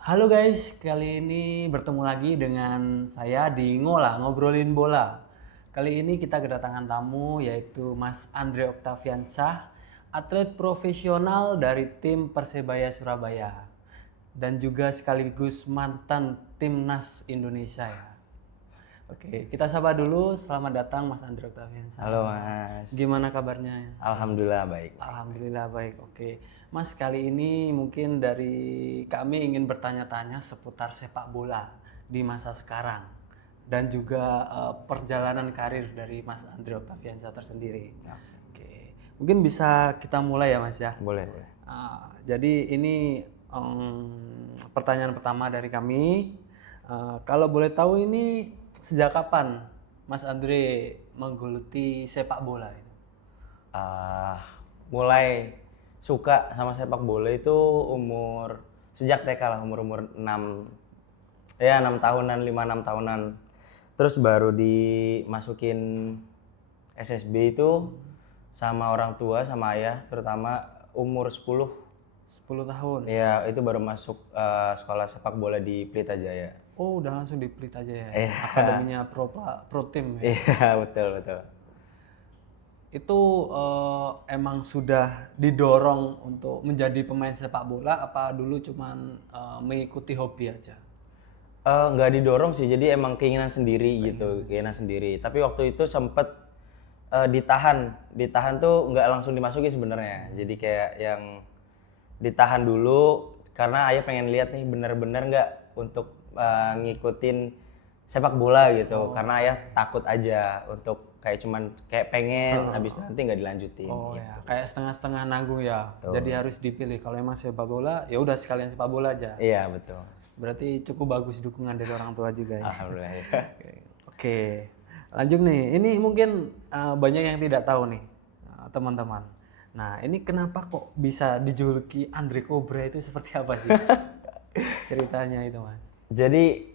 Halo guys, kali ini bertemu lagi dengan saya di Ngola, ngobrolin bola. Kali ini kita kedatangan tamu yaitu Mas Andre Oktaviansyah, atlet profesional dari tim Persebaya Surabaya dan juga sekaligus mantan timnas Indonesia ya. Oke, kita sapa dulu. Selamat datang Mas Andre Oktaviansyah. Halo Mas, Gimana kabarnya? alhamdulillah baik. Alhamdulillah baik. Oke, Mas, kali ini mungkin dari kami ingin bertanya-tanya seputar sepak bola di masa sekarang dan juga perjalanan karir dari Mas Andre Oktaviansyah tersendiri. Oke, mungkin bisa kita mulai ya Mas ya. Boleh, boleh. Jadi ini pertanyaan pertama dari kami. Kalau boleh tahu ini sejak kapan Mas Andre menggeluti sepak bola itu? Ah, mulai suka sama sepak bola itu sejak TK lah, umur 6 6 tahunan, 5-6 tahunan. Terus baru dimasukin SSB itu sama orang tua, sama ayah terutama umur 10. 10 tahun. Ya, itu baru masuk sekolah sepak bola di Pelita Jaya. Oh, udah langsung di Pelita aja ya. Iya. Akademinya Pro Team ya. Iya, betul, betul. Itu emang sudah didorong untuk menjadi pemain sepak bola apa dulu cuman mengikuti hobi aja? Nggak didorong sih, jadi emang keinginan sendiri gitu, keinginan sendiri. Tapi waktu itu sempet ditahan tuh nggak langsung dimasuki sebenarnya. Jadi kayak yang ditahan dulu karena ayah pengen lihat nih bener-bener nggak untuk ngikutin sepak bola gitu. Karena ayah takut aja untuk kayak pengen, habis itu nanti nggak dilanjutin. Oh Gitu. ya, kayak setengah-setengah nanggung ya. Jadi harus dipilih. Kalau emang sepak bola, ya udah sekalian sepak bola aja. Iya betul. Berarti cukup bagus dukungan dari orang tua juga ya. Alhamdulillah. Ya. Oke, lanjut nih. Ini mungkin banyak yang tidak tahu nih teman-teman. Nah, ini kenapa kok bisa dijuluki Andre Cobra itu seperti apa sih? Ceritanya itu, Mas. Jadi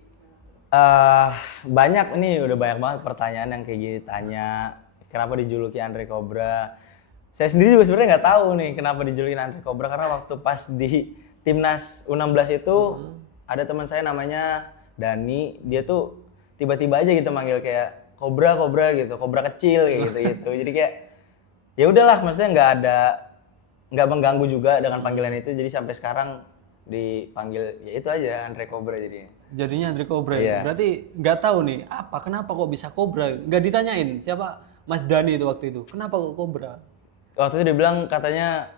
banyak udah banyak banget pertanyaan yang kayak gini tanya kenapa dijuluki Andre Cobra. Saya sendiri juga sebenarnya nggak tahu nih kenapa dijulukin Andre Cobra karena waktu pas di timnas U16 itu ada teman saya namanya Dani, dia tuh tiba-tiba aja gitu manggil kayak Cobra gitu, Cobra kecil kayak gitu. Jadi kayak ya udahlah, maksudnya nggak mengganggu juga dengan panggilan itu, jadi sampai sekarang dipanggil ya itu aja Andre Cobra jadinya. Jadinya Andre Cobra. Iya. Berarti nggak tahu nih, kenapa kok bisa Cobra? Nggak ditanyain siapa Mas Dani itu waktu itu. Kenapa kok Cobra? Waktu itu dia bilang katanya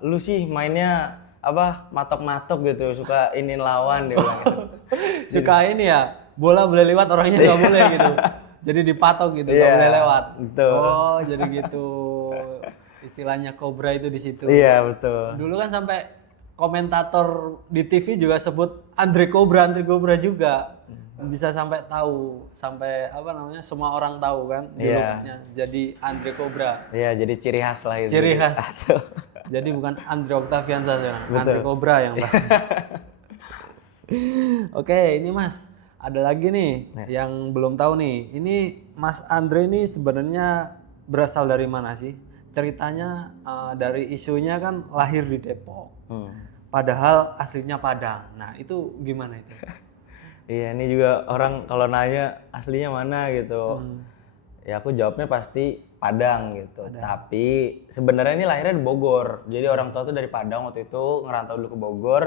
lu sih mainnya matok-matok gitu, suka inin lawan dia bilang gitu. Suka ini ya, bola boleh lewat orangnya nggak boleh gitu. Jadi dipatok gitu, nggak Iya, boleh lewat. betul. Oh, jadi gitu. Istilahnya Cobra itu di situ. Iya betul. Dulu kan sampai komentator di TV juga sebut Andre Cobra juga. Bisa sampai tahu, sampai semua orang tahu kan julukannya. Jadi Andre Cobra. Iya, jadi ciri khas lah itu. Ciri khas. Jadi bukan Andre Oktaviansyah saja, Andre Cobra yang Oke, ini Mas, ada lagi nih yang belum tahu nih. Ini Mas Andre ini sebenarnya berasal dari mana sih? Ceritanya dari isunya kan lahir di Depok. Padahal aslinya Padang. Nah, itu gimana itu? Iya, ini juga orang kalau nanya aslinya mana gitu. Ya aku jawabnya pasti Padang gitu. Tapi sebenarnya ini lahirnya di Bogor. Jadi orang tua tuh dari Padang waktu itu ngerantau dulu ke Bogor.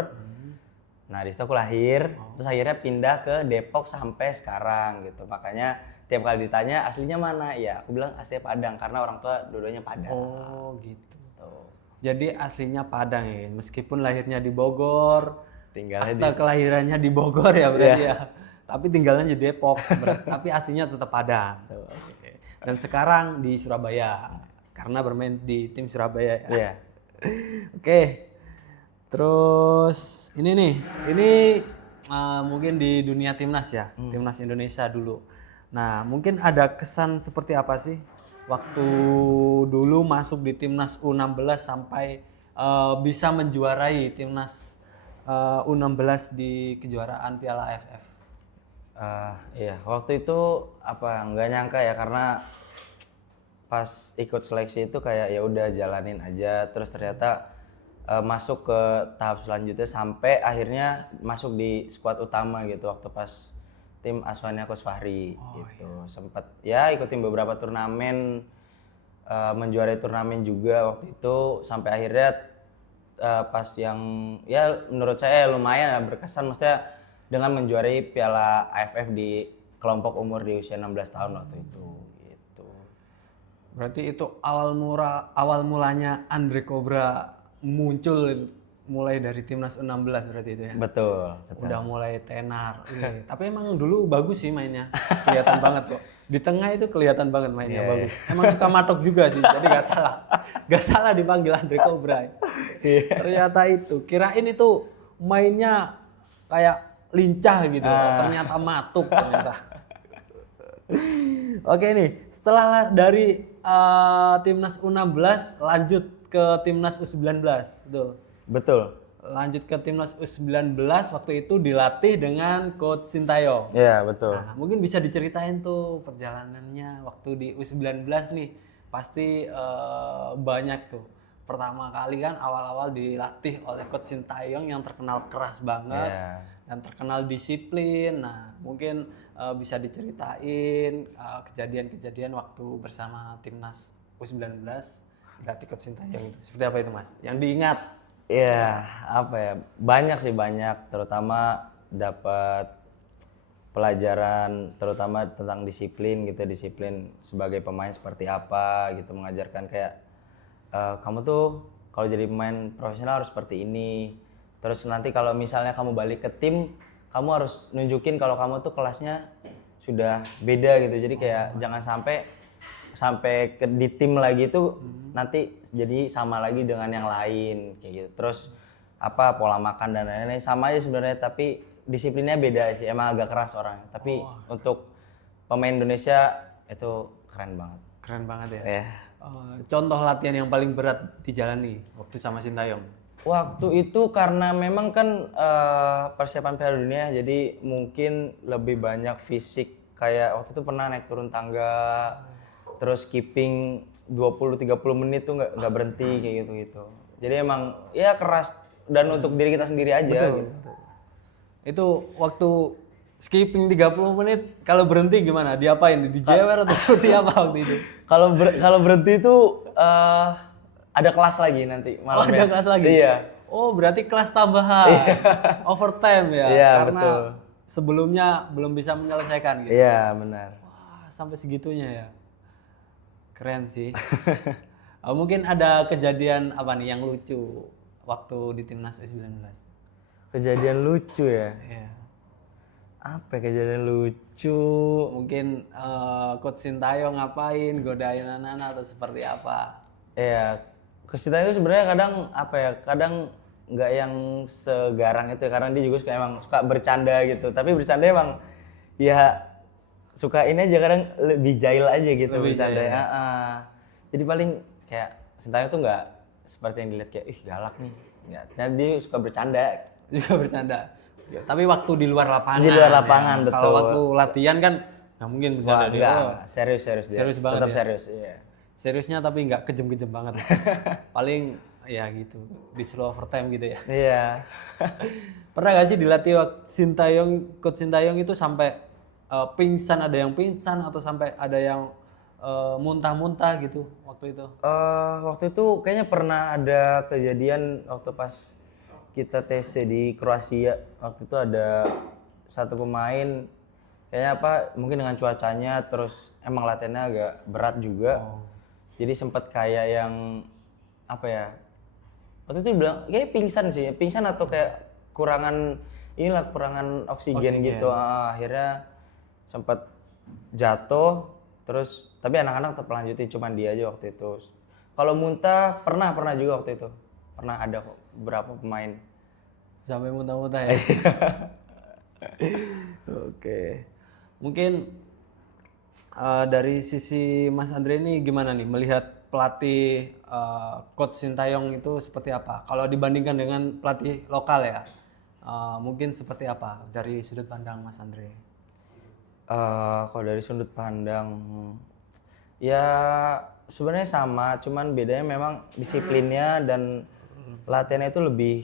Nah, di situ aku lahir, terus akhirnya pindah ke Depok sampai sekarang gitu. Makanya tiap kali ditanya aslinya mana? Ya, aku bilang aslinya Padang karena orang tua dua-duanya Padang. Oh, gitu. Jadi aslinya Padang ya, meskipun lahirnya di Bogor, Tinggalnya akta kelahirannya di Bogor ya berarti ya. Tapi tinggalnya di Depok, tapi aslinya tetap Padang. Oke. Dan sekarang di Surabaya, karena bermain di tim Surabaya ya. Iya. Oke. Terus ini mungkin di dunia timnas ya, timnas Indonesia dulu. Nah, mungkin ada kesan seperti apa sih waktu dulu masuk di timnas U16 sampai bisa menjuarai timnas U16 di kejuaraan Piala AFF? Iya, waktu itu nggak nyangka ya karena pas ikut seleksi itu kayak ya udah jalanin aja, terus ternyata masuk ke tahap selanjutnya sampai akhirnya masuk di skuad utama gitu waktu pas tim asuhannya Coach Fahri gitu. Sempat ya ikutin beberapa turnamen, menjuarai turnamen juga waktu itu sampai akhirnya pas yang ya menurut saya lumayan berkesan, maksudnya dengan menjuarai Piala AFF di kelompok umur di usia 16 tahun waktu itu gitu. Berarti itu awal mulanya Andre Cobra muncul mulai dari timnas U16 berarti itu ya. Betul. Udah mulai tenar. Iya. Tapi emang dulu bagus sih mainnya. Kelihatan banget kok. Di tengah itu kelihatan banget mainnya bagus. Emang suka matok juga sih. Jadi gak salah. Gak salah dipanggil Andre Cobra. Ternyata itu. Kirain itu mainnya kayak lincah gitu. Ternyata matuk ternyata. Oke nih, setelah dari timnas U16 lanjut ke timnas U19, betul. Betul. Lanjut ke timnas U19 waktu itu dilatih dengan Coach Sintayong. Iya, betul. Nah, mungkin bisa diceritain tuh perjalanannya waktu di U19 nih. Pasti banyak tuh. Pertama kali kan awal-awal dilatih oleh Coach Sintayong yang terkenal keras banget dan terkenal disiplin. Nah, mungkin bisa diceritain kejadian-kejadian waktu bersama timnas U19 dilatih Coach Sintayong itu. Seperti apa itu, Mas? Yang diingat? Iya, apa ya? Banyak sih, banyak. Terutama dapat pelajaran terutama tentang disiplin gitu, disiplin sebagai pemain seperti apa gitu, mengajarkan kayak kamu tuh kalau jadi pemain profesional harus seperti ini. Terus nanti kalau misalnya kamu balik ke tim, kamu harus nunjukin kalau kamu tuh kelasnya sudah beda gitu. Jadi kayak jangan sampai di tim lagi tuh nanti jadi sama lagi dengan yang lain kayak gitu. Terus apa pola makan dan lain-lain sama aja sebenarnya, tapi disiplinnya beda sih, emang agak keras orang. Tapi untuk pemain Indonesia itu keren banget. Keren banget ya. Ya. Contoh latihan yang paling berat dijalani waktu sama Sintayong? Waktu itu karena memang kan persiapan Piala Dunia, jadi mungkin lebih banyak fisik. Kayak waktu itu pernah naik turun tangga, terus skipping 20-30 menit tuh nggak berhenti kayak gitu. Jadi emang ya keras dan untuk diri kita sendiri aja. Betul, gitu. betul. Itu waktu skipping 30 menit kalau berhenti gimana? Diapain? Dijewer atau seperti apa waktu itu? Kalau berhenti itu ada kelas lagi nanti malamnya. Ada kelas lagi? Iya. Oh, berarti kelas tambahan. Overtime ya? Iya, Karena betul. sebelumnya belum bisa menyelesaikan gitu. Iya, benar. Wah, sampai segitunya ya. Keren sih. Mungkin ada kejadian apa nih yang lucu waktu di timnas U19? Kejadian lucu ya. Iya. Apa ya kejadian lucu? Mungkin Coach Sintayong ngapain, godain anak-anak atau seperti apa? Iya, Coach Sintayong itu sebenarnya kadang apa ya? Kadang nggak yang segarang itu, karena dia juga suka bercanda gitu. Tapi bercanda emang ya suka ini aja, kadang lebih jahil aja gitu bercanda. Ya. Jadi paling kayak Sintayong tuh nggak seperti yang dilihat kayak ih galak nih. Nggak, dia suka bercanda. Juga bercanda. Ya, tapi waktu di luar lapangan. Di luar lapangan, ya. betul. Kalau waktu latihan kan nggak mungkin bercanda dia. Serius dia. Serius banget. Tetap ya? serius, iya. Seriusnya tapi nggak kejem-kejem banget. Paling ya gitu, disuruh overtime gitu ya. Iya. Pernah gak sih dilatih Sintayong, Coach Sintayong itu sampai pingsan, ada yang pingsan atau sampai ada yang muntah-muntah gitu waktu itu? Waktu itu kayaknya pernah ada kejadian waktu pas kita TC di Kroasia. Waktu itu ada satu pemain kayaknya apa mungkin dengan cuacanya, terus emang latihannya agak berat juga. Jadi sempat kayak yang apa ya? Waktu itu bilang kayak pingsan atau kayak kurangan oksigen gitu. Akhirnya sempat jatuh, terus tapi anak-anak tetap lanjutin, cuman dia aja waktu itu. Kalau muntah pernah juga waktu itu. Pernah ada kok beberapa pemain. Sampai muntah-muntah ya? Oke. Mungkin dari sisi Mas Andre ini gimana nih melihat pelatih Coach Sintayong itu seperti apa? Kalau dibandingkan dengan pelatih lokal ya, mungkin seperti apa dari sudut pandang Mas Andre? Kalau dari sudut pandang ya sebenarnya sama, cuman bedanya memang disiplinnya dan latihannya itu lebih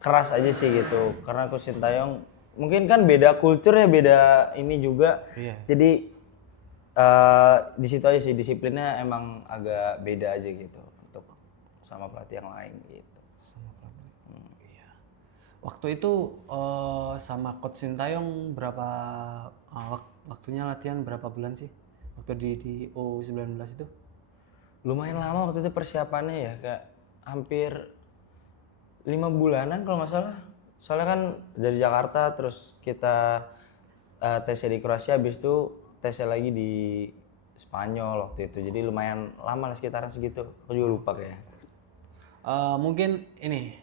keras aja sih gitu. Karena Coach Sintayong mungkin kan beda kultur ya, beda ini juga. Iya. Jadi di situ aja sih disiplinnya emang agak beda aja gitu untuk sama pelatih yang lain gitu. Waktu itu sama Coach Sintayong berapa waktunya latihan berapa bulan sih? Waktu di U19 itu? Lumayan lama waktu itu persiapannya ya, kayak hampir 5 bulanan kalau nggak salah. Soalnya kan dari Jakarta terus kita tesnya di Kroasia, habis itu tesnya lagi di Spanyol waktu itu. Jadi lumayan lama lah, sekitaran segitu. Aku juga lupa kayaknya. Mungkin ini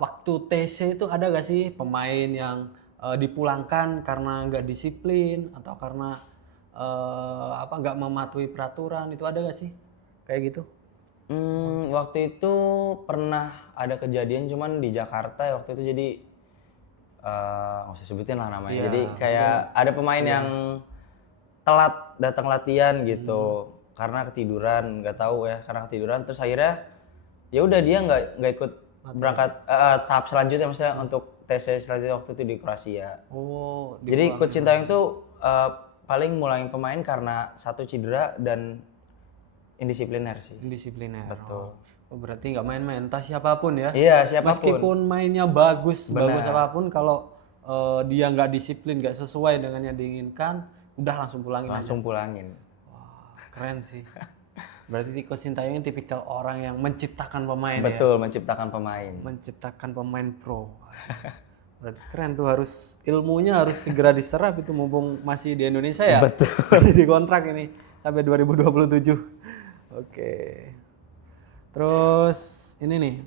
waktu TC itu ada gak sih pemain yang dipulangkan karena nggak disiplin atau karena nggak mematuhi peraturan, itu ada gak sih kayak gitu? Waktu itu pernah ada kejadian cuman di Jakarta ya waktu itu, jadi nggak usah sebutin lah namanya. Iya, Jadi kayak ada pemain yang telat datang latihan gitu karena ketiduran, nggak tahu ya, karena ketiduran terus akhirnya ya udah dia nggak ikut berangkat tahap selanjutnya, maksudnya untuk tes selanjutnya waktu itu di Kroasia. Oh, Jadi Coach Sintayong tuh paling mulangin pemain karena satu cedera dan indisipliner sih. indisipliner. Betul. Oh, berarti nggak main-main, entah siapapun ya. Iya, siapapun. Meskipun mainnya bagus Benar. apapun, kalau dia nggak disiplin, nggak sesuai dengan yang diinginkan, udah langsung pulangin aja. Langsung pulangin. Wah, keren sih. Berarti Coach Sintayong ini tipikal orang yang menciptakan pemain ya. Betul, menciptakan pemain. Menciptakan pemain pro. Berarti keren tuh, harus ilmunya harus segera diserap itu mumpung masih di Indonesia ya. Betul. Masih di kontrak ini sampai 2027. Oke. Terus ini nih.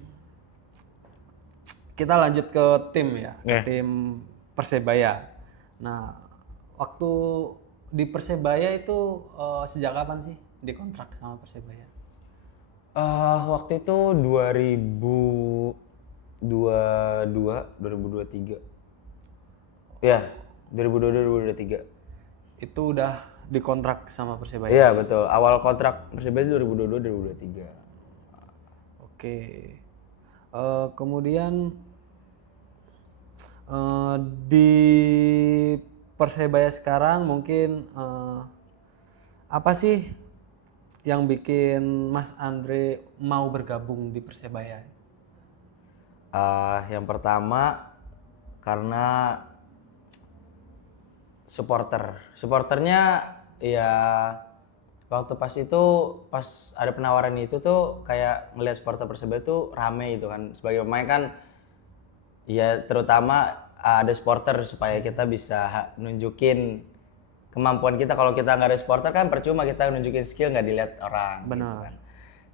Kita lanjut ke tim ya, ke tim Persebaya. Nah, waktu di Persebaya itu sejak kapan sih dikontrak sama Persebaya? Waktu itu 2023. Ya, 2023. Itu udah dikontrak sama Persebaya. Iya, betul. Awal kontrak Persebaya 2022-2023. Oke. Kemudian di Persebaya sekarang mungkin apa sih yang bikin Mas Andre mau bergabung di Persebaya? Yang pertama karena supporternya ya, waktu pas ada penawaran itu tuh kayak ngelihat supporter Persebaya tuh rame itu kan. Sebagai pemain kan ya terutama ada supporter supaya kita bisa nunjukin kemampuan kita. Kalau kita nggak ada supporter kan percuma kita nunjukin skill, nggak dilihat orang. Benar. Gitu kan.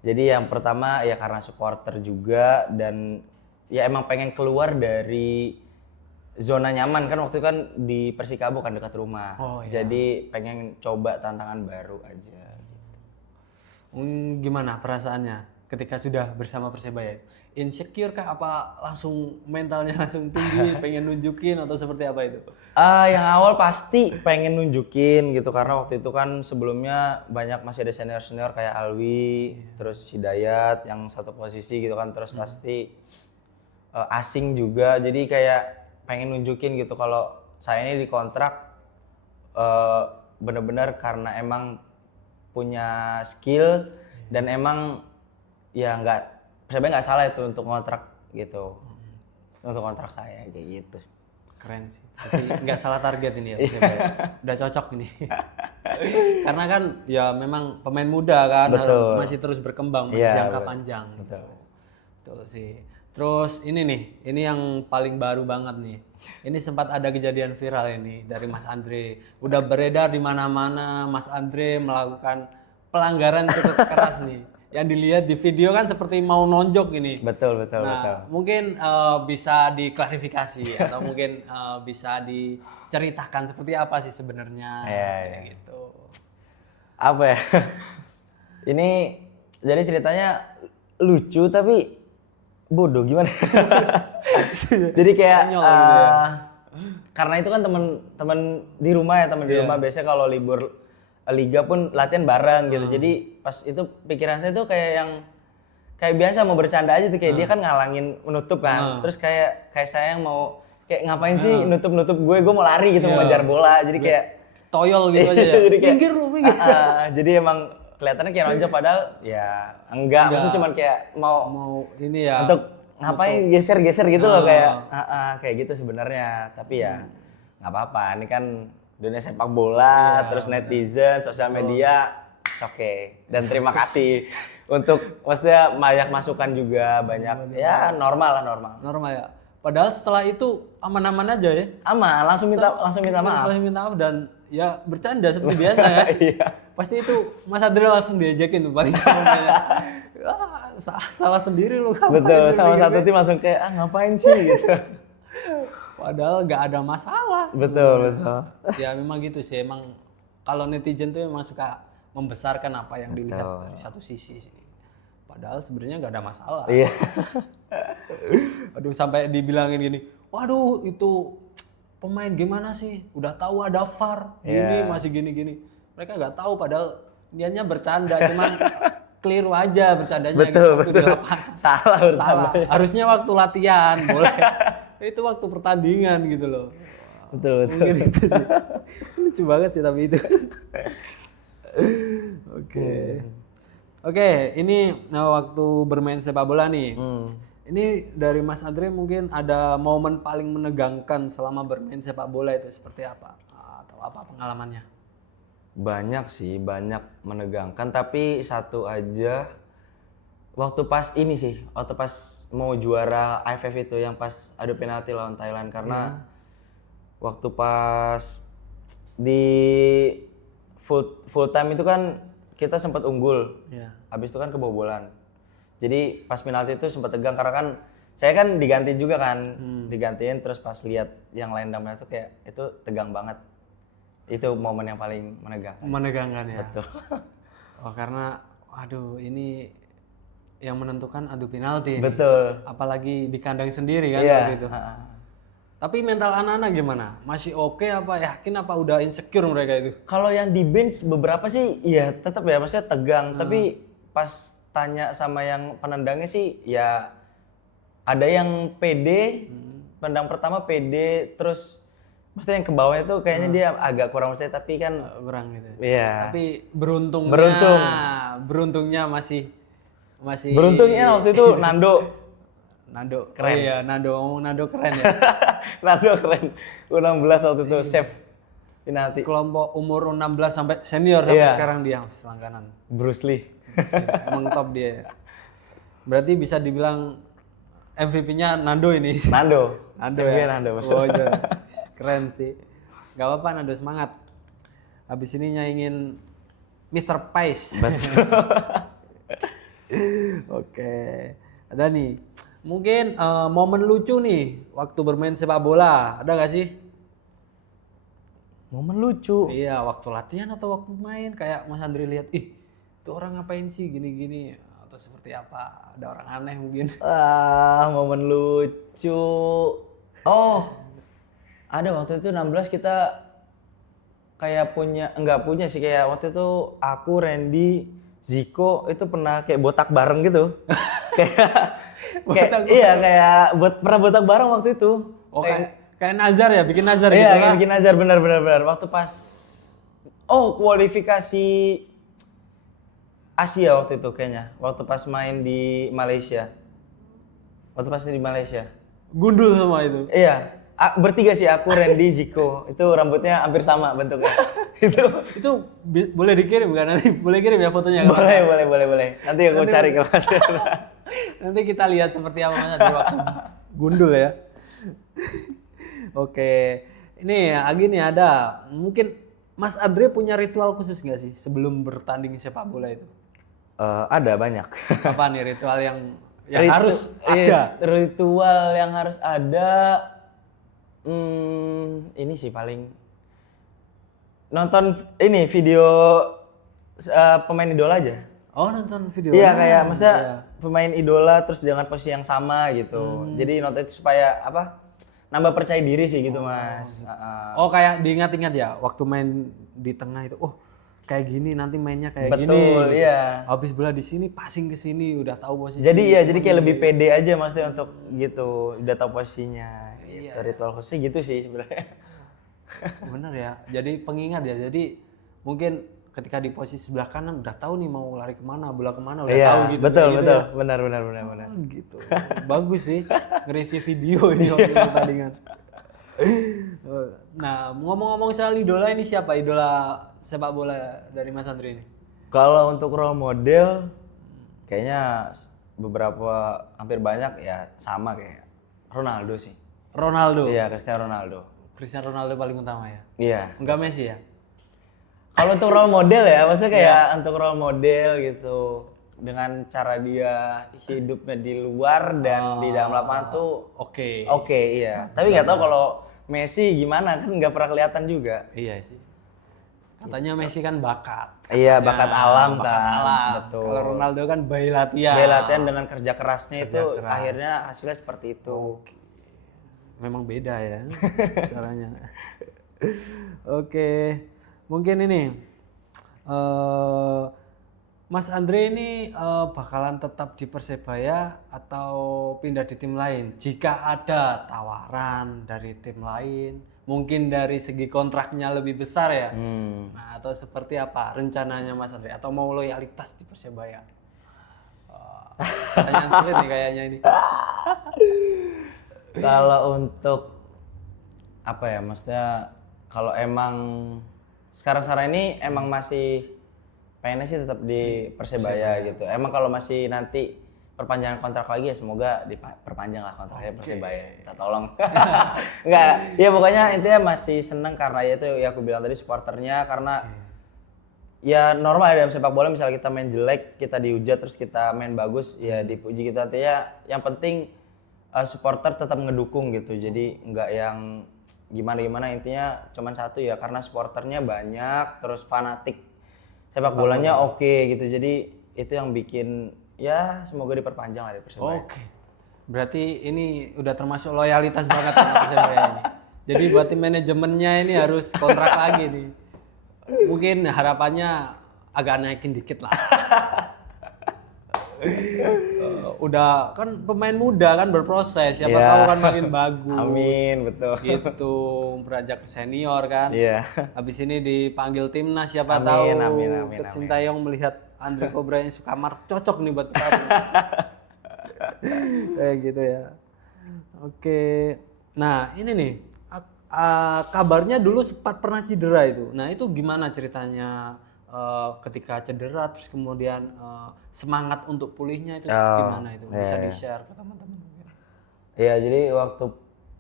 Jadi yang pertama ya karena supporter juga, dan ya emang pengen keluar dari zona nyaman kan. Waktu itu kan di Persikabo kan dekat rumah. Oh, iya. Jadi pengen coba tantangan baru aja. Gimana perasaannya ketika sudah bersama Persebaya? Insecure kah, apa langsung mentalnya langsung tinggi, pengen nunjukin atau seperti apa itu? Yang awal pasti pengen nunjukin gitu, karena waktu itu kan sebelumnya masih ada senior kayak Alwi, terus Hidayat yang satu posisi gitu kan, terus pasti asing juga. Jadi kayak pengen nunjukin gitu kalau saya ini dikontrak bener-bener karena emang punya skill dan emang ya Persebaya nggak salah itu untuk kontrak gitu, untuk kontrak saya kayak gitu. Keren sih. Tapi nggak salah target ini ya Persebaya. Udah cocok ini. Karena kan ya memang pemain muda kan, Betul. masih terus berkembang, masih Iya, jangka panjang. Betul. Betul sih. Terus ini nih, ini yang paling baru banget nih. Ini sempat ada kejadian viral ini dari Mas Andre. Udah beredar di mana-mana Mas Andre melakukan pelanggaran cukup keras nih. Yang dilihat di video kan seperti mau nonjok ini. Betul. Nah, mungkin bisa diklarifikasi atau mungkin bisa diceritakan seperti apa sih sebenarnya kayak gitu. Apa ya? Ini jadi ceritanya lucu tapi bodoh gimana? Jadi kayak karena itu kan teman-teman di rumah ya, teman di rumah biasanya kalau libur liga pun latihan bareng gitu. Jadi pas itu pikiran saya tuh kayak yang kayak biasa mau bercanda aja tuh, kayak dia kan ngalangin menutup kan. Terus kayak saya yang mau kayak ngapain sih nutup gue mau lari gitu, mau ngejar bola. Jadi kayak toyol gitu aja ya. Jadi kayak, minggir lu, minggir. Jadi emang kelihatannya kayak nonjok padahal ya enggak. Maksudnya cuman kayak mau ini ya. untuk ngapain geser-geser gitu loh kayak kayak gitu sebenarnya. Tapi ya nggak apa-apa. Ini kan dunia sepak bola, terus netizen, sosial media, oke. Dan terima kasih untuk maksudnya banyak masukan juga, banyak ya normal lah, Normal ya. Padahal setelah itu aman-aman aja ya. Aman, langsung minta maaf. Langsung minta maaf dan ya bercanda seperti biasa ya. Iya. Pasti itu Mas Andre langsung diajakin tuh balik sama salah sendiri lu. Betul, sama satu tim langsung kayak ngapain sih gitu. Padahal nggak ada masalah. Betul. Ya memang gitu sih, emang kalau netizen tuh emang suka membesarkan apa yang dilihat dari satu sisi sih. Padahal sebenarnya nggak ada masalah. Iya. Aduh, sampai dibilangin gini, waduh itu pemain gimana sih? Udah tahu ada VAR, gini masih gini-gini. Mereka nggak tahu padahal niatnya bercanda, cuman keliru aja bercandanya. Betul. Di lapangan. Salah. Harusnya waktu latihan, boleh. Itu waktu pertandingan gitu loh. Betul. Mungkin itu sih. Lucu banget sih tapi itu. Oke, ini waktu bermain sepak bola nih. Ini dari Mas Andre mungkin ada momen paling menegangkan selama bermain sepak bola itu seperti apa? Atau apa pengalamannya? Banyak sih, banyak menegangkan, tapi satu aja waktu pas mau juara AFF itu yang pas adu penalti lawan Thailand, karena waktu pas di full time itu kan kita sempat unggul. Habis itu kan kebobolan. Jadi pas penalti itu sempat tegang karena kan saya kan diganti juga kan. Digantiin terus pas lihat yang lain damai itu kayak itu tegang banget. Itu momen yang paling menegangkan. Menegangkan ya. Betul. Oh karena aduh ini yang menentukan adu penalti. Betul. Apalagi di kandang sendiri kan waktu itu. Tapi mental anak-anak gimana? Masih oke apa yakin apa udah insecure mereka itu? Kalau yang di bench beberapa sih ya tetap ya maksudnya tegang, tapi pas tanya sama yang penendangnya sih ya ada yang pede, pendang pertama pede, terus maksudnya yang ke bawahnya tuh kayaknya dia agak kurang percaya, tapi kan kurang gitu. Iya. Tapi beruntungnya masih beruntungnya waktu itu Nando keren. Oh iya, Nando keren ya. Nando keren. U16 waktu itu save penalti. Kelompok umur 16 sampai senior sampai sekarang dia selangganan. Bruce Lee. Emang top dia. Berarti bisa dibilang MVP-nya Nando ini. Nando ya. Nando. Oh, iya. Keren sih. Gak apa-apa Nando, semangat. Habis ini nyaingin Mr. Pais. Oke. Ada nih. Mungkin momen lucu nih waktu bermain sepak bola. Ada gak sih? Momen lucu? Iya, waktu latihan atau waktu main. Kayak Mas Andre lihat, ih itu orang ngapain sih gini-gini. Atau seperti apa? Ada orang aneh mungkin. Momen lucu. Oh, ada waktu itu 16 kita kayak enggak punya sih, kayak waktu itu aku, Randy, Ziko itu pernah kayak botak bareng gitu. kayak pernah botak bareng waktu itu. Oh, kayak Nazar ya, bikin Nazar gitu. Iya, kayak bikin Nazar, benar. Waktu pas kualifikasi Asia waktu itu kayaknya. Waktu pas main di Malaysia. Gundul semua itu. Iya. Bertiga sih, aku, Randy, Ziko. Itu rambutnya hampir sama bentuknya. itu boleh dikirim kan nanti? Boleh kirim ya fotonya? Boleh. Nanti aku cari ke Mas. Nanti kita lihat seperti apa Mas Andre waktu gundul ya. Oke. Ini lagi nih ada. Mungkin Mas Andre punya ritual khusus nggak sih sebelum bertanding sepak bola itu? Ada banyak. Apa nih ritual yang harus ada? Ritual yang harus ada. Ini sih paling nonton ini video pemain idola aja. Oh, nonton video. Iya, kayak maksudnya pemain idola terus jangan posisi yang sama gitu. Jadi nonton itu supaya nambah percaya diri sih gitu, Mas. Oh, kayak diingat-ingat ya waktu main di tengah itu. Oh, kayak gini, nanti mainnya kayak Betul, gini. Gitu. iya. Habis bola di sini passing ke sini, udah tahu posisi. Jadi kayak lebih pede aja maksudnya untuk gitu, udah tahu posisinya. Gitu. Ritual khususnya gitu sih sebenarnya. Bener ya. Jadi pengingat ya. Jadi mungkin ketika di posisi sebelah kanan udah tahu nih mau lari kemana, bola kemana, udah tahu gitu. Betul, kayak gitu betul. ya. Benar. Oh, gitu. Bagus sih nge-review video ini waktu pertandingan. Nah, ngomong-ngomong soal idola, ini siapa idola sepak bola dari Mas Andri ini? Kalau untuk role model kayaknya beberapa hampir banyak ya sama kayak Ronaldo sih. Ronaldo. Iya, Cristiano Ronaldo. Cristiano Ronaldo paling utama ya. Iya. Enggak Messi ya? Kalau untuk role model ya, maksudnya kayak untuk role model gitu dengan cara dia hidupnya di luar dan di dalam lapangan tuh Oke. iya. Tapi nggak tahu kalau Messi gimana kan nggak pernah kelihatan juga. Iya sih. Katanya Messi kan bakat. Iya, bakat alam bakat kan. alam. Betul. Kalau Ronaldo kan by latihan. Dia latihan dengan kerja kerasnya itu keras. akhirnya hasilnya seperti itu. Memang beda ya caranya. Oke. Mungkin ini Mas Andre ini bakalan tetap di Persebaya atau pindah di tim lain? Jika ada tawaran dari tim lain, mungkin dari segi kontraknya lebih besar ya. Nah, atau seperti apa rencananya Mas Andre? Atau mau loyalitas di Persebaya? Pertanyaan sulit nih kayaknya ini. Kalau untuk apa ya, maksudnya kalau emang sekarang ini emang masih pengennya sih tetap di Persebaya gitu. Emang kalau masih nanti perpanjangan kontrak lagi ya semoga diperpanjang lah kontraknya Persebaya. Kita tolong. Enggak, ya pokoknya intinya masih seneng karena ya itu ya aku bilang tadi supporternya karena ya normal ya dalam sepak bola misalnya kita main jelek, kita dihujat terus kita main bagus ya dipuji kita artinya yang penting supporter tetap ngedukung gitu. Jadi enggak yang gimana intinya cuman satu ya karena supporternya banyak terus fanatik sepak bolanya oke gitu. Jadi itu yang bikin ya semoga diperpanjang lah di Persebaya. Oke. Berarti ini udah termasuk loyalitas banget sama Persebaya ini. Jadi buat tim manajemennya ini harus kontrak lagi nih. Mungkin harapannya agak naikin dikit lah. Udah kan pemain muda kan berproses, siapa tahu kan makin bagus. Amin, betul. Gitu, beranjak ke senior kan. Iya. Habis ini dipanggil timnas siapa Amin, tahu. amin. Coach Sintayong melihat Andre Cobra yang Sukamar cocok nih buat kamu. Kayak gitu ya. Oke. Nah, ini nih kabarnya dulu sempat pernah cedera itu. Nah, itu gimana ceritanya ketika cedera terus kemudian semangat untuk pulihnya itu gimana itu? Bisa di-share ke teman-teman mungkin. Iya, jadi waktu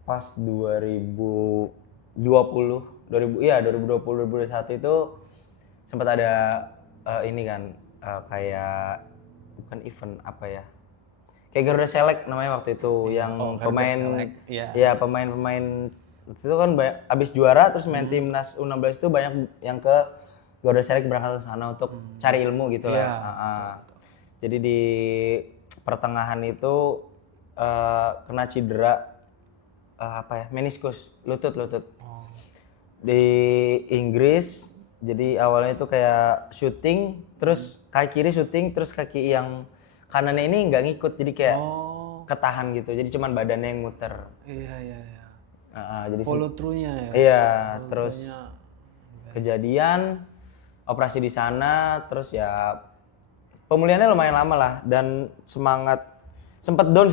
pas 2020 2021 itu sempat ada ini kan kayak bukan event apa ya? Kayak Garuda Select namanya waktu itu yang pemain pemain itu kan abis juara terus main timnas U16 itu banyak yang ke Garuda Select berangkat ke sana untuk cari ilmu gitu lah. Jadi di pertengahan itu kena cedera meniskus lutut. Di Inggris jadi awalnya itu kayak syuting terus kaki kiri syuting terus kaki yang kanannya ini nggak ngikut jadi kayak ketahan gitu jadi cuman badannya yang muter. Iya. Jadi follow through-nya ya. Iya, terus kejadian operasi di sana terus ya pemulihannya lumayan lama lah dan semangat sempet down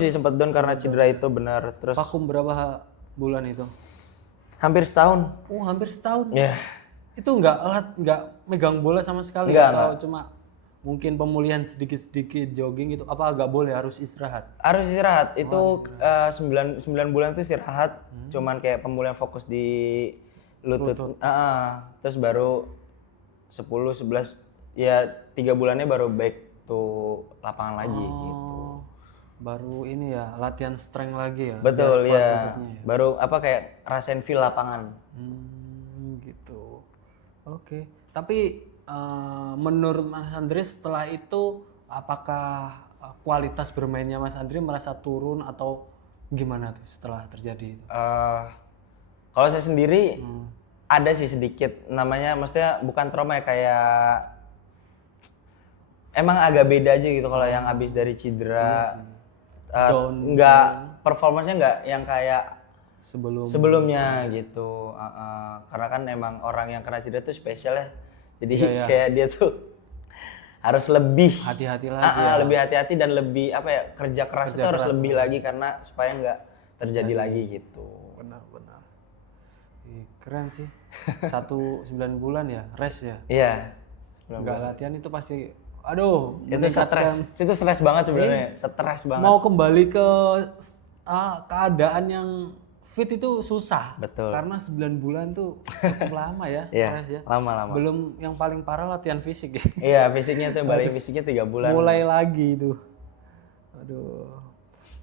karena cedera itu benar terus vakum berapa bulan itu? hampir setahun. Hampir setahun. Iya. Itu nggak megang bola sama sekali atau cuma mungkin pemulihan sedikit jogging gitu apa nggak boleh harus istirahat? Harus istirahat. Itu 9 bulan itu istirahat cuman kayak pemulihan fokus di lutut. Terus baru 10 11 ya 3 bulannya baru back to lapangan lagi gitu. Baru ini ya latihan strength lagi ya. Betul ya. Baru kayak rasain feel lapangan. Gitu. Oke. Tapi menurut Mas Andre setelah itu apakah kualitas bermainnya Mas Andre merasa turun atau gimana tuh setelah terjadi itu? Kalau saya sendiri ada sih sedikit namanya, maksudnya bukan trauma ya, kayak emang agak beda aja gitu kalau yang habis dari cedera. Nggak performance-nya nggak yang kayak sebelumnya gitu. Karena kan emang orang yang kena cedera tuh spesial ya. Jadi kayak dia tuh harus lebih hati-hati lagi lebih hati-hati dan lebih apa ya, kerja keras itu harus lebih lagi karena supaya nggak terjadi lagi gitu. Benar. Keren sih. 9 bulan ya, rest ya. Iya. Nggak latihan itu pasti, aduh, Itu stres banget sebenarnya, stres banget. Mau kembali ke keadaan yang fit itu susah. Betul. Karena 9 bulan tuh cukup lama ya, Iya, ya. lama. Belum yang paling parah latihan fisik ya. Iya, fisiknya tuh balik fisiknya 3 bulan. Mulai lagi itu. Aduh.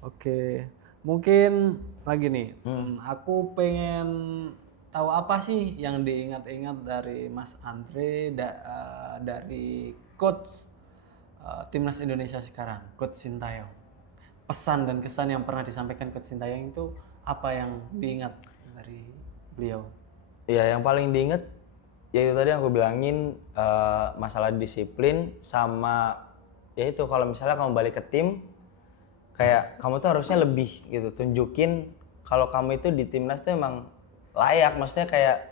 Oke. Mungkin lagi nih, aku pengen tahu apa sih yang diingat-ingat dari Mas Andre dari coach timnas Indonesia sekarang, Coach Sintayong. Pesan dan kesan yang pernah disampaikan Coach Sintayong itu apa yang diingat dari beliau? Iya, yang paling diingat ya itu tadi yang aku bilangin, masalah disiplin sama ya itu, kalau misalnya kamu balik ke tim, kayak kamu tuh harusnya lebih gitu, tunjukin kalau kamu itu di timnas tuh emang layak, maksudnya kayak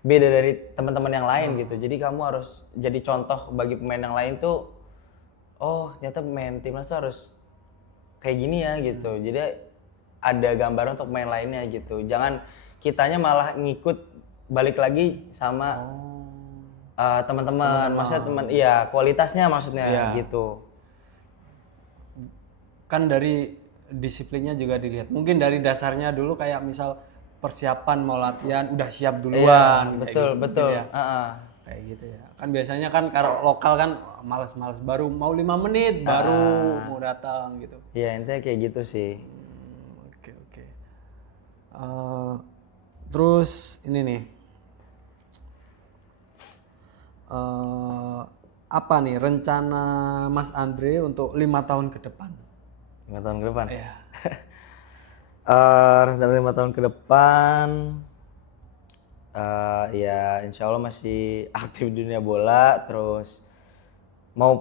beda dari teman-teman yang lain gitu. Jadi kamu harus jadi contoh bagi pemain yang lain tuh, oh ternyata pemain timnas tuh harus kayak gini ya gitu. Jadi ada gambaran untuk pemain lainnya gitu. Jangan kitanya malah ngikut balik lagi sama teman-teman, maksudnya kualitasnya maksudnya gitu. Kan dari disiplinnya juga dilihat. Mungkin dari dasarnya dulu kayak misal persiapan mau latihan udah siap duluan. Betul. Gitu ya. Kayak gitu ya. Kan biasanya kan kalau lokal kan males-males, baru mau 5 menit baru mau datang gitu. Iya, intinya kayak gitu sih. Oke. Terus ini nih. Apa nih rencana Mas Andre untuk 5 tahun ke depan? 5 tahun ke depan? Iya. Rencana 5 tahun ke depan, ya insya Allah masih aktif di dunia bola, terus mau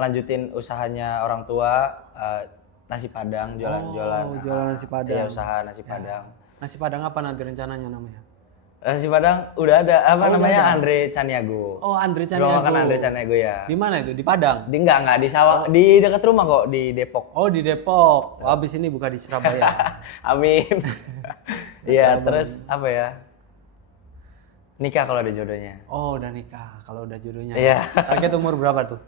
lanjutin usahanya orang tua, nasi padang, jualan nasi padang. Iya, usaha nasi padang. Nasi padang apa nanti rencananya namanya? Nasi padang udah ada, namanya Andre Caniago. Oh, Andre Caniago. Rumah makan Andre Caniago ya. Di mana itu? Di Padang? Enggak di sawah, di dekat rumah kok, di Depok. Oh, di Depok. Habis ini buka di Surabaya. Amin. Iya, terus apa ya? Nikah kalau ada jodohnya. Oh, udah nikah kalau udah jodohnya. Iya. Target umur berapa tuh?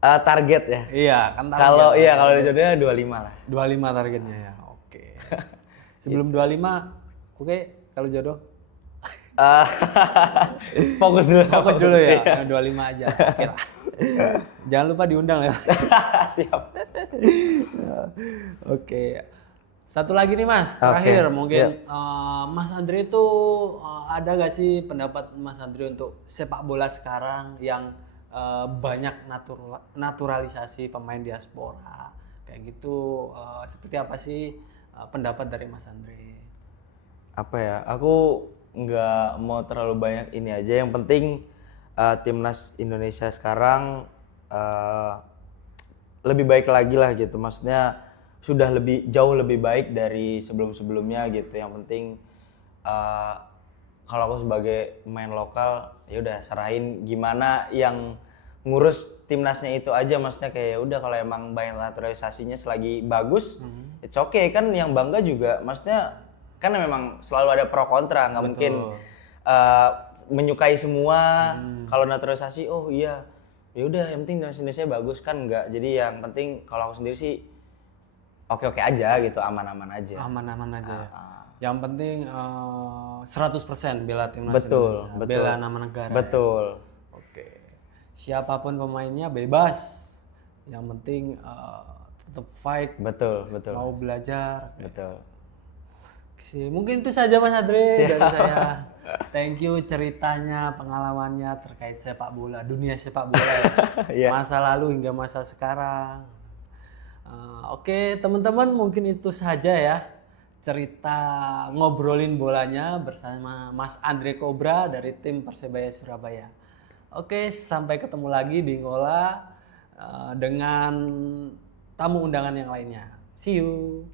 Target ya. Iya, kan target. Kalau ada jodohnya 25 lah. 25 targetnya ya. Oke. Sebelum 25, oke, kalau jodoh. Fokus dulu ya. 25 aja. Oke lah. Jangan lupa diundang ya. Siap. Oke. Satu lagi nih Mas, terakhir mungkin Mas Andre itu ada gak sih pendapat Mas Andre untuk sepak bola sekarang yang banyak naturalisasi pemain diaspora kayak gitu, seperti apa sih pendapat dari Mas Andre? Apa ya, aku nggak mau terlalu banyak ini aja, yang penting timnas Indonesia sekarang lebih baik lagi lah gitu, maksudnya sudah jauh lebih baik dari sebelum-sebelumnya gitu. Yang penting kalau aku sebagai pemain lokal ya udah serahin gimana yang ngurus timnasnya itu aja, maksudnya kayak udah kalau emang banyak naturalisasinya selagi bagus, it's okay kan, yang bangga juga, maksudnya kan memang selalu ada pro kontra, nggak mungkin menyukai semua. Kalau naturalisasi oh iya ya udah yang penting Indonesia bagus kan, enggak. Jadi yang penting kalau aku sendiri sih oke-oke aja gitu, aman-aman aja. Aman-aman aja. Yang penting 100% bela timnas Indonesia. Betul. Bela nama negara. Betul. Ya? Oke. Siapapun pemainnya bebas. Yang penting tetap fight. Betul. Mau belajar. Betul. Mungkin itu saja Mas Andre dari saya. Thank you ceritanya, pengalamannya terkait sepak bola, dunia sepak bola ya. Masa lalu hingga masa sekarang. Oke teman-teman, mungkin itu saja ya. cerita ngobrolin bolanya bersama Mas Andre Cobra dari tim Persebaya Surabaya. Oke, sampai ketemu lagi di Ngola dengan tamu undangan yang lainnya. See you.